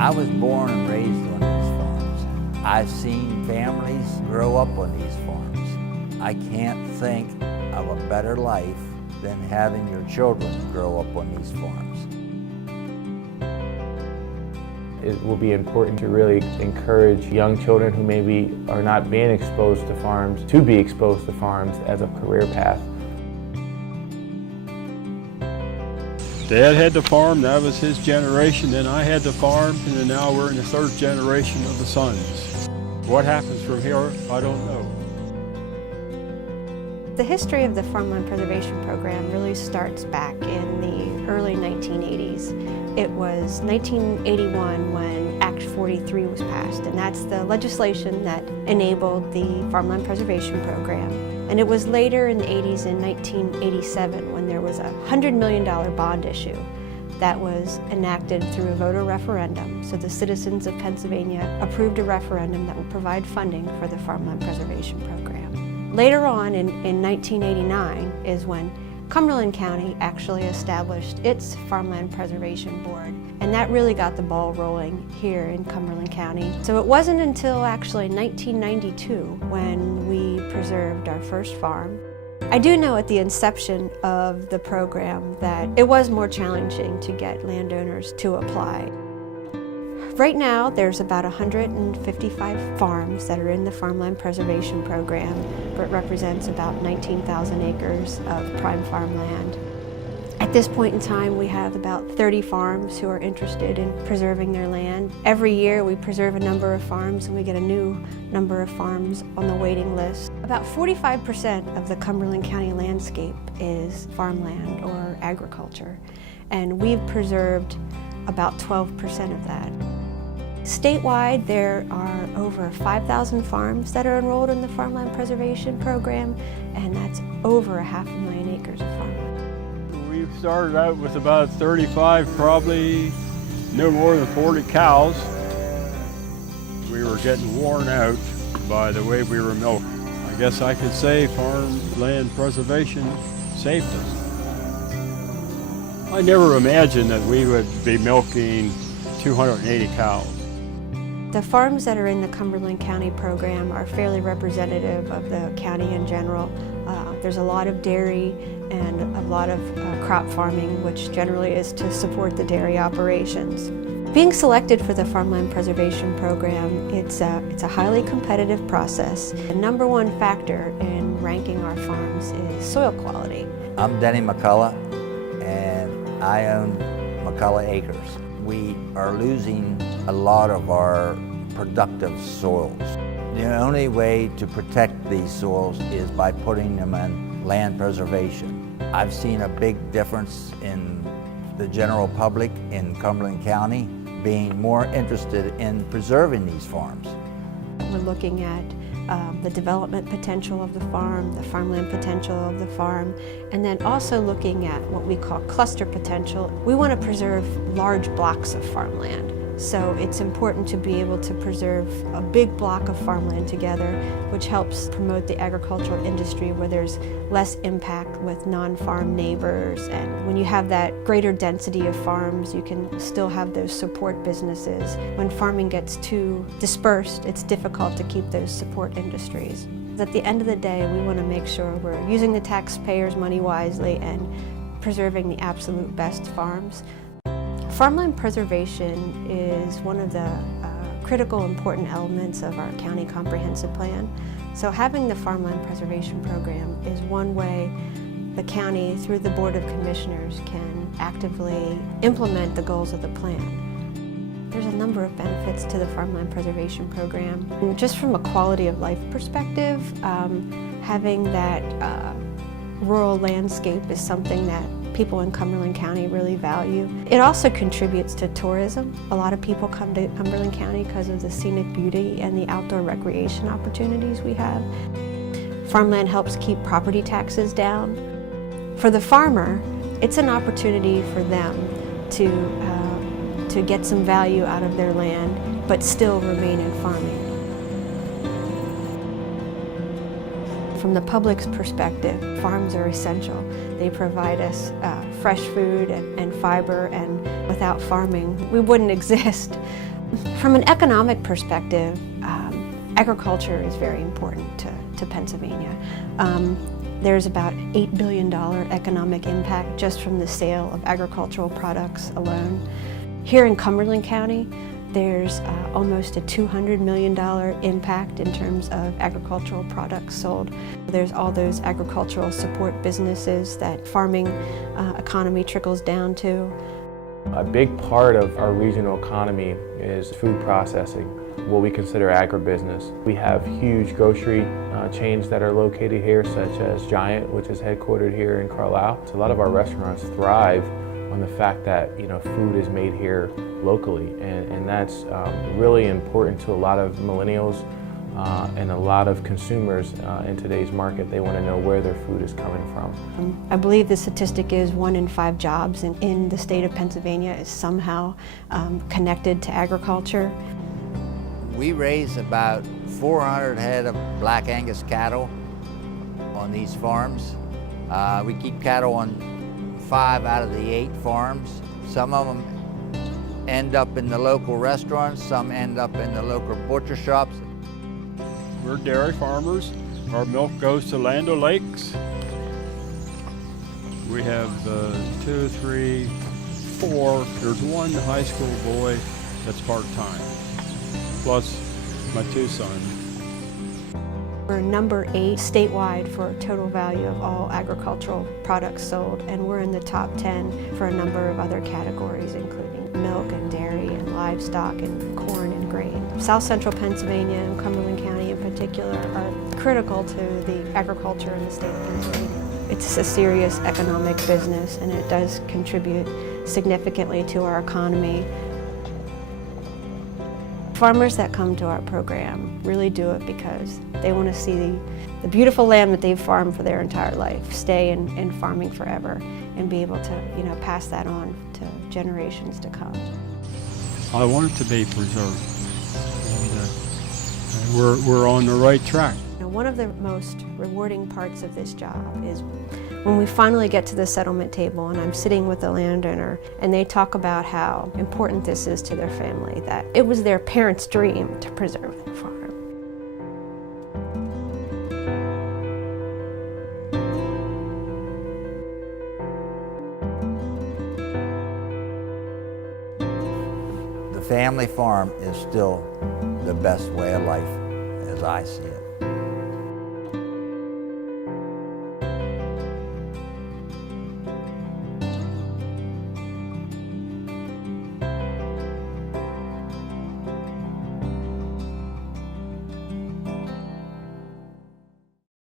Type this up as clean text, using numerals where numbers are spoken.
I was born and raised on these farms. I've seen families grow up on these farms. I can't think of a better life than having your children grow up on these farms. It will be important to really encourage young children who maybe are not being exposed to farms to be exposed to farms as a career path. Dad had the farm, that was his generation, then I had the farm, and then now we're in the third generation of the sons. What happens from here, I don't know. The history of the Farmland Preservation Program really starts back in the early 1980s. It was 1981 when Act 43 was passed, and that's the legislation that enabled the Farmland Preservation Program. And it was later in the 80s, in 1987, when there was a $100 million bond issue that was enacted through a voter referendum. So the citizens of Pennsylvania approved a referendum that would provide funding for the Farmland Preservation Program. Later on, in 1989, is when Cumberland County actually established its Farmland Preservation Board, and that really got the ball rolling here in Cumberland County. So it wasn't until actually 1992 when we preserved our first farm. I do know at the inception of the program that it was more challenging to get landowners to apply. Right now, there's about 155 farms that are in the Farmland Preservation Program. It represents about 19,000 acres of prime farmland. At this point in time, we have about 30 farms who are interested in preserving their land. Every year, we preserve a number of farms and we get a new number of farms on the waiting list. About 45% of the Cumberland County landscape is farmland or agriculture, and we've preserved about 12% of that. Statewide, there are over 5,000 farms that are enrolled in the Farmland Preservation Program, and that's over 500,000 acres of farmland. We started out with about 35, probably no more than 40 cows. We were getting worn out by the way we were milked. I guess I could say farmland preservation saved us. I never imagined that we would be milking 280 cows. The farms that are in the Cumberland County program are fairly representative of the county in general. There's a lot of dairy and a lot of crop farming, which generally is to support the dairy operations. Being selected for the Farmland Preservation Program, it's a highly competitive process. The number one factor in ranking our farms is soil quality. I'm Denny McCullough, and I own McCullough Acres. We are losing a lot of our productive soils. The only way to protect these soils is by putting them in land preservation. I've seen a big difference in the general public in Cumberland County being more interested in preserving these farms. We're looking at the development potential of the farm, the farmland potential of the farm, and then also looking at what we call cluster potential. We want to preserve large blocks of farmland. So it's important to be able to preserve a big block of farmland together, which helps promote the agricultural industry where there's less impact with non-farm neighbors. And when you have that greater density of farms, you can still have those support businesses. When farming gets too dispersed, it's difficult to keep those support industries. At the end of the day, we want to make sure we're using the taxpayers' money wisely and preserving the absolute best farms. Farmland preservation is one of the critical important elements of our county comprehensive plan. So having the Farmland Preservation Program is one way the county, through the Board of Commissioners, can actively implement the goals of the plan. There's a number of benefits to the Farmland Preservation Program. And just from a quality of life perspective, having that rural landscape is something that people in Cumberland County really value. It also contributes to tourism. A lot of people come to Cumberland County because of the scenic beauty and the outdoor recreation opportunities we have. Farmland helps keep property taxes down. For the farmer, it's an opportunity for them to get some value out of their land, but still remain in farming. From the public's perspective, farms are essential. They provide us fresh food and fiber, and without farming, we wouldn't exist. From an economic perspective, agriculture is very important to Pennsylvania. There's about $8 billion economic impact just from the sale of agricultural products alone. Here in Cumberland County, there's almost a $200 million impact in terms of agricultural products sold. There's all those agricultural support businesses that farming economy trickles down to. A big part of our regional economy is food processing, what we consider agribusiness. We have huge grocery chains that are located here, such as Giant, which is headquartered here in Carlisle. So a lot of our restaurants thrive on the fact that food is made here locally, and that's really important to a lot of millennials and a lot of consumers in today's market. They want to know where their food is coming from. I believe the statistic is 1 in 5 jobs in the state of Pennsylvania is somehow connected to agriculture. We raise about 400 head of Black Angus cattle on these farms. We keep cattle on 5 out of the 8 farms. Some of them end up in the local restaurants, some end up in the local butcher shops. We're dairy farmers. Our milk goes to Land O'Lakes. We have 2, 3, 4. There's 1 high school boy that's part-time, plus my 2 sons. We're number 8 statewide for total value of all agricultural products sold, and we're in the top 10 for a number of other categories, including milk and dairy and livestock and corn and grain. South Central Pennsylvania and Cumberland County in particular are critical to the agriculture in the state of Pennsylvania. It's a serious economic business, and it does contribute significantly to our economy. Farmers that come to our program really do it because they want to see the beautiful land that they've farmed for their entire life stay in farming forever and be able to pass that on to generations to come. I want it to be preserved. And, we're on the right track. One of the most rewarding parts of this job is when we finally get to the settlement table and I'm sitting with the landowner and they talk about how important this is to their family, that it was their parents' dream to preserve their farm. The family farm is still the best way of life as I see it.